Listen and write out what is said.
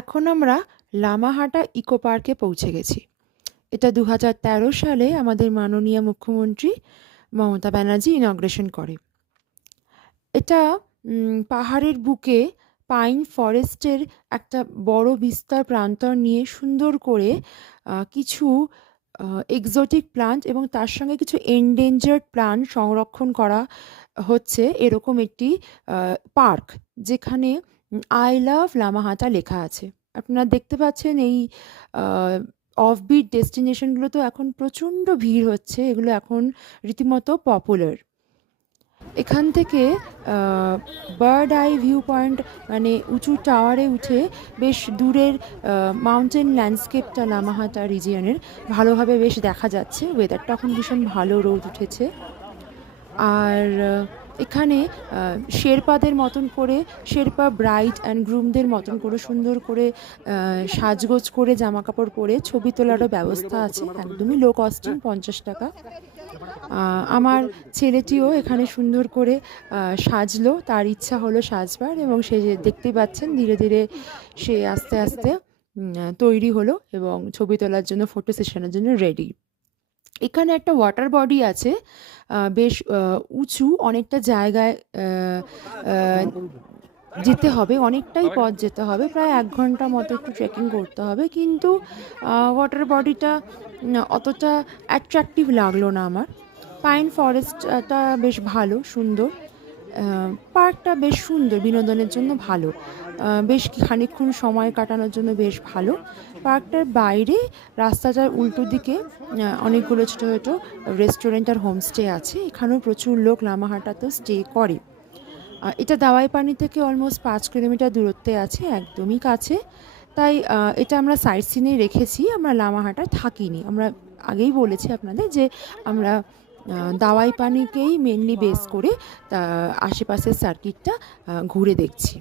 এখন আমরা লামাহাটা ইকো পার্কে পৌঁছে গেছি। এটা 2013 সালে আমাদের মাননীয় মুখ্যমন্ত্রী মমতা ব্যানার্জি ইনগ্রেশন করে। এটা পাহাড়ের বুকে পাইন ফরেস্টের একটা বড় বিস্তর প্রান্তর নিয়ে সুন্দর করে কিছু এক্সোটিক প্লান্ট এবং তার সঙ্গে কিছু এন্ডেঞ্জার্ড প্লান্ট সংরক্ষণ করা হচ্ছে এরকম একটি পার্ক, যেখানে আই লাভ লামাহাটা লেখা আছে। আপনারা দেখতে পাচ্ছেন এই অফবিট ডেস্টিনেশনগুলো তো এখন প্রচণ্ড ভিড় হচ্ছে, এগুলো এখন রীতিমতো পপুলার। এখান থেকে বার্ড আই ভিউ পয়েন্ট, মানে উঁচু টাওয়ারে উঠে বেশ দূরের মাউন্টেন ল্যান্ডস্কেপটা লামাহাটা রিজিয়নের ভালোভাবে বেশ দেখা যাচ্ছে। ওয়েদারটা এখন ভীষণ ভালো, রোদ উঠেছে। আর এখানে শেরপাদের মতন করে, শেরপা ব্রাইড অ্যান্ড গ্রুমদের মতন করে সুন্দর করে সাজগোজ করে জামা কাপড় পরে ছবি তোলারও ব্যবস্থা আছে, একদমই লো কস্টিং, 50 টাকা। আমার ছেলেটিও এখানে সুন্দর করে সাজলো, তার ইচ্ছা হলো সাজবার, এবং সে দেখতেই পাচ্ছেন ধীরে ধীরে সে আস্তে আস্তে তৈরি হলো এবং ছবি তোলার জন্য, ফটো সেশনের জন্য রেডি। এখানে একটা ওয়াটার বডি আছে, বেশ উঁচু, অনেকটা জায়গায় যেতে হবে, অনেকটাই পথ যেতে হবে, প্রায় 1 ঘন্টা মতো একটু ট্রেকিং করতে হবে। কিন্তু ওয়াটার বডিটা অতটা অ্যাট্রাকটিভ লাগলো না আমার। পাইন ফরেস্টটা বেশ ভালো, সুন্দর। পার্কটা বেশ সুন্দর, বিনোদনের জন্য ভালো, বেশ খানিকক্ষণ সময় কাটানোর জন্য বেশ ভালো। পার্কটার বাইরে রাস্তাটার উল্টো দিকে অনেকগুলো ছোটো ছোটো রেস্টুরেন্ট আর হোমস্টে আছে, এখানেও প্রচুর লোক লামাহাটাতেও স্টে করে। এটা দাওয়াই পানি থেকে অলমোস্ট 5 কিলোমিটার দূরত্বে আছে, একদমই কাছে। তাই এটা আমরা সাইট সিনে রেখেছি, আমরা লামাহাটায় থাকিনি। আমরা আগেই বলেছি আপনাদের যে আমরা দাওয়াই পানিকেই মেনলি বেস করে আশেপাশের সার্কিটটা ঘুরে দেখছি।